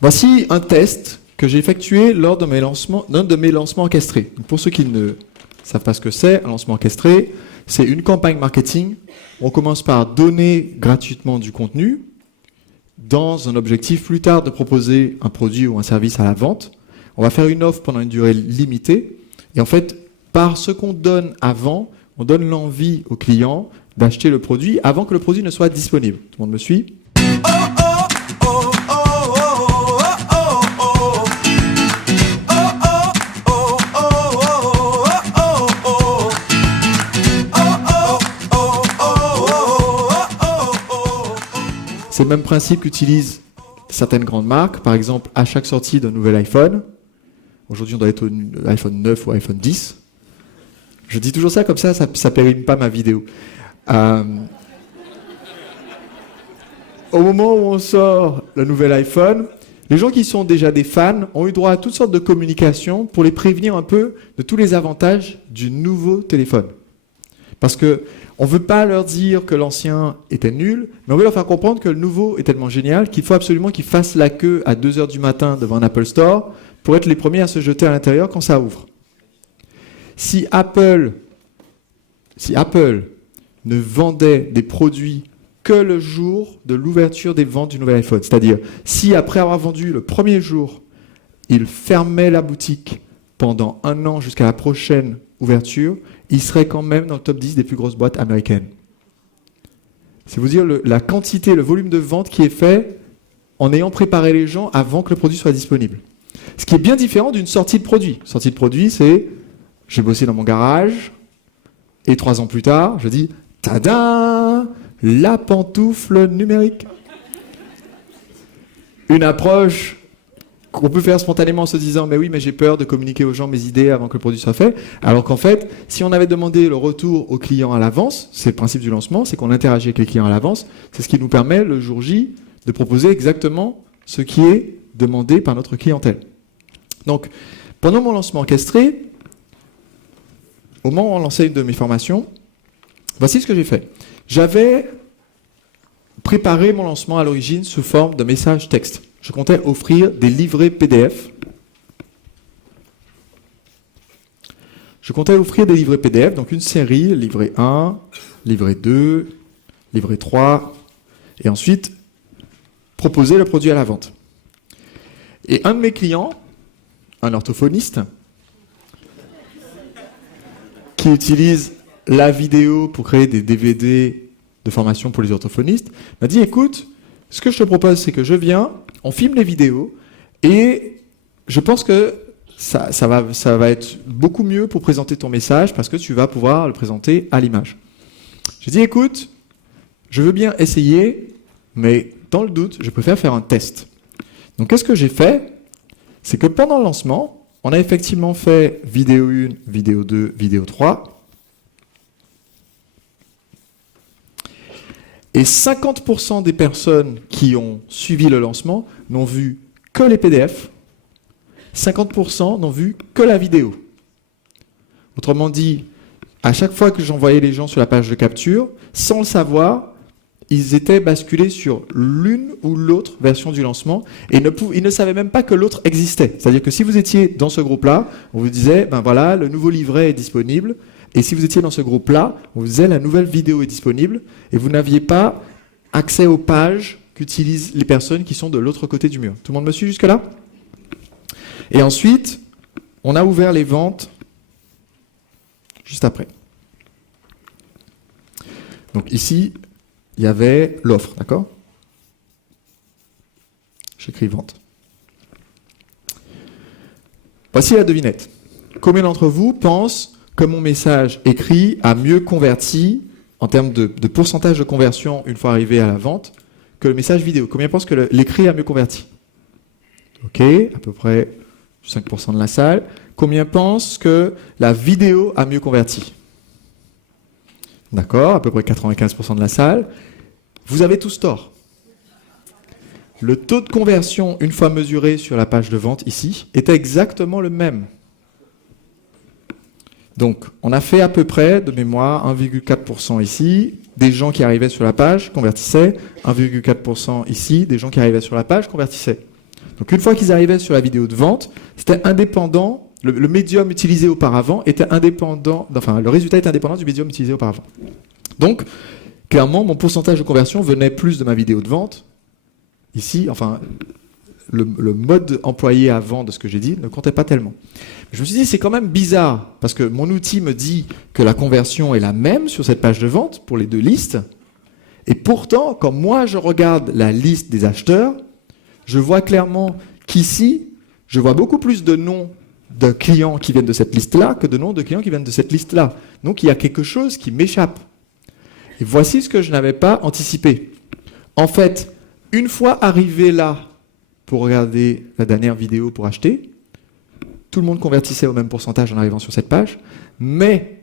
Voici un test que j'ai effectué lors de d'un de mes lancements orchestrés. Donc pour ceux qui ne savent pas ce que c'est, un lancement orchestré, c'est une campagne marketing. On commence par donner gratuitement du contenu dans un objectif plus tard de proposer un produit ou un service à la vente. On va faire une offre pendant une durée limitée. Et en fait, par ce qu'on donne avant, on donne l'envie au client d'acheter le produit avant que le produit ne soit disponible. Tout le monde me suit ? C'est le même principe qu'utilisent certaines grandes marques. Par exemple, à chaque sortie d'un nouvel iPhone, aujourd'hui on doit être au iPhone 9 ou iPhone 10. Je dis toujours ça comme ça périme pas ma vidéo. Au moment où on sort le nouvel iPhone, les gens qui sont déjà des fans ont eu droit à toutes sortes de communications pour les prévenir un peu de tous les avantages du nouveau téléphone. Parce que on ne veut pas leur dire que l'ancien était nul, mais on veut leur faire comprendre que le nouveau est tellement génial qu'il faut absolument qu'ils fassent la queue à 2h du matin devant un Apple Store pour être les premiers à se jeter à l'intérieur quand ça ouvre. Si Apple ne vendait des produits que le jour de l'ouverture des ventes du nouvel iPhone, c'est-à-dire si après avoir vendu le premier jour, il fermait la boutique pendant 1 an jusqu'à la prochaine ouverture, il serait quand même dans le top 10 des plus grosses boîtes américaines. C'est vous dire la quantité, le volume de vente qui est fait en ayant préparé les gens avant que le produit soit disponible. Ce qui est bien différent d'une sortie de produit. Sortie de produit, c'est j'ai bossé dans mon garage et 3 ans plus tard, je dis tada, la pantoufle numérique. Une approche qu'on peut faire spontanément en se disant mais oui, mais j'ai peur de communiquer aux gens mes idées avant que le produit soit fait, alors qu'en fait, si on avait demandé le retour aux clients à l'avance, c'est le principe du lancement, c'est qu'on interagit avec les clients à l'avance, c'est ce qui nous permet le jour J de proposer exactement ce qui est demandé par notre clientèle. Donc, pendant mon lancement orchestré, au moment où on lançait une de mes formations, voici ce que j'ai fait. J'avais préparé mon lancement à l'origine sous forme de message texte. Je comptais offrir des livrets PDF. Donc une série, livret 1, livret 2, livret 3, et ensuite proposer le produit à la vente. Et un de mes clients, un orthophoniste, qui utilise la vidéo pour créer des DVD de formation pour les orthophonistes, m'a dit, écoute, ce que je te propose, c'est que je viens, on filme les vidéos, et je pense que ça va être beaucoup mieux pour présenter ton message, parce que tu vas pouvoir le présenter à l'image. J'ai dit, écoute, je veux bien essayer, mais dans le doute, je préfère faire un test. Donc, qu'est-ce que j'ai fait? C'est que pendant le lancement, on a effectivement fait vidéo 1, vidéo 2, vidéo 3, et 50% des personnes qui ont suivi le lancement n'ont vu que les PDF, 50% n'ont vu que la vidéo. Autrement dit, à chaque fois que j'envoyais les gens sur la page de capture, sans le savoir, ils étaient basculés sur l'une ou l'autre version du lancement et ils ne savaient même pas que l'autre existait. C'est-à-dire que si vous étiez dans ce groupe-là, on vous disait, ben voilà, le nouveau livret est disponible. Et si vous étiez dans ce groupe-là, on vous disait la nouvelle vidéo est disponible et vous n'aviez pas accès aux pages qu'utilisent les personnes qui sont de l'autre côté du mur. Tout le monde me suit jusque-là? Et ensuite, on a ouvert les ventes juste après. Donc ici, il y avait l'offre, d'accord? J'écris vente. Voici la devinette. Combien d'entre vous pensent que mon message écrit a mieux converti, en termes de pourcentage de conversion une fois arrivé à la vente, que le message vidéo? Combien pensent que l'écrit a mieux converti? Ok, à peu près 5% de la salle. Combien pensent que la vidéo a mieux converti? D'accord, à peu près 95% de la salle. Vous avez tous tort. Le taux de conversion, une fois mesuré sur la page de vente ici, était exactement le même. Donc, on a fait à peu près, de mémoire, 1,4% ici, des gens qui arrivaient sur la page convertissaient, 1,4% ici, des gens qui arrivaient sur la page convertissaient. Donc une fois qu'ils arrivaient sur la vidéo de vente, c'était indépendant, le médium utilisé auparavant était indépendant, enfin le résultat était indépendant du médium utilisé auparavant. Donc clairement, mon pourcentage de conversion venait plus de ma vidéo de vente. Ici, enfin, le mode employé avant de ce que j'ai dit ne comptait pas tellement. Je me suis dit, c'est quand même bizarre, parce que mon outil me dit que la conversion est la même sur cette page de vente pour les deux listes. Et pourtant, quand moi je regarde la liste des acheteurs, je vois clairement qu'ici, je vois beaucoup plus de noms de clients qui viennent de cette liste-là que de noms de clients qui viennent de cette liste-là. Donc il y a quelque chose qui m'échappe. Et voici ce que je n'avais pas anticipé. En fait, une fois arrivé là, pour regarder la dernière vidéo pour acheter, tout le monde convertissait au même pourcentage en arrivant sur cette page, mais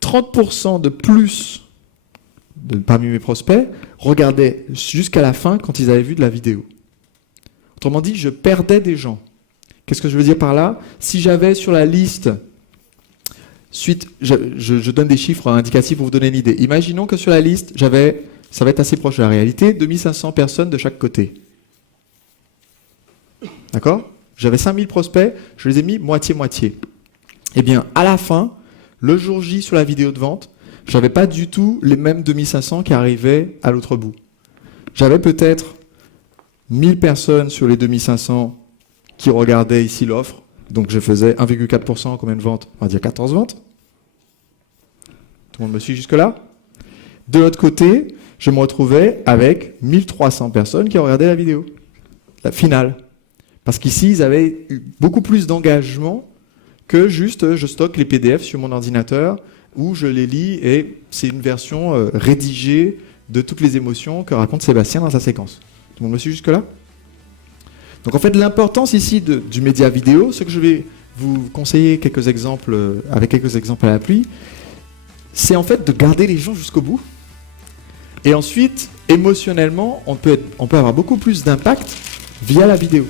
30% de plus parmi mes prospects regardaient jusqu'à la fin quand ils avaient vu de la vidéo. Autrement dit, je perdais des gens. Qu'est-ce que je veux dire par là? Si j'avais sur la liste, je donne des chiffres indicatifs pour vous donner une idée. Imaginons que sur la liste, ça va être assez proche de la réalité, 2500 personnes de chaque côté. D'accord? J'avais 5000 prospects, je les ai mis moitié-moitié. Eh bien, à la fin, le jour J sur la vidéo de vente, je n'avais pas du tout les mêmes 2500 qui arrivaient à l'autre bout. J'avais peut-être 1000 personnes sur les 2500 qui regardaient ici l'offre. Donc je faisais 1,4%, combien de ventes? On va dire 14 ventes. Tout le monde me suit jusque-là? De l'autre côté, je me retrouvais avec 1300 personnes qui regardaient la vidéo, la finale. Parce qu'ici, ils avaient eu beaucoup plus d'engagement que juste je stocke les PDF sur mon ordinateur où je les lis et c'est une version rédigée de toutes les émotions que raconte Sébastien dans sa séquence. Tout le monde me suit jusque-là? Donc en fait, l'importance ici du média vidéo, ce que je vais vous conseiller quelques exemples, avec quelques exemples à l'appui, c'est en fait de garder les gens jusqu'au bout. Et ensuite, émotionnellement, on peut avoir beaucoup plus d'impact via la vidéo.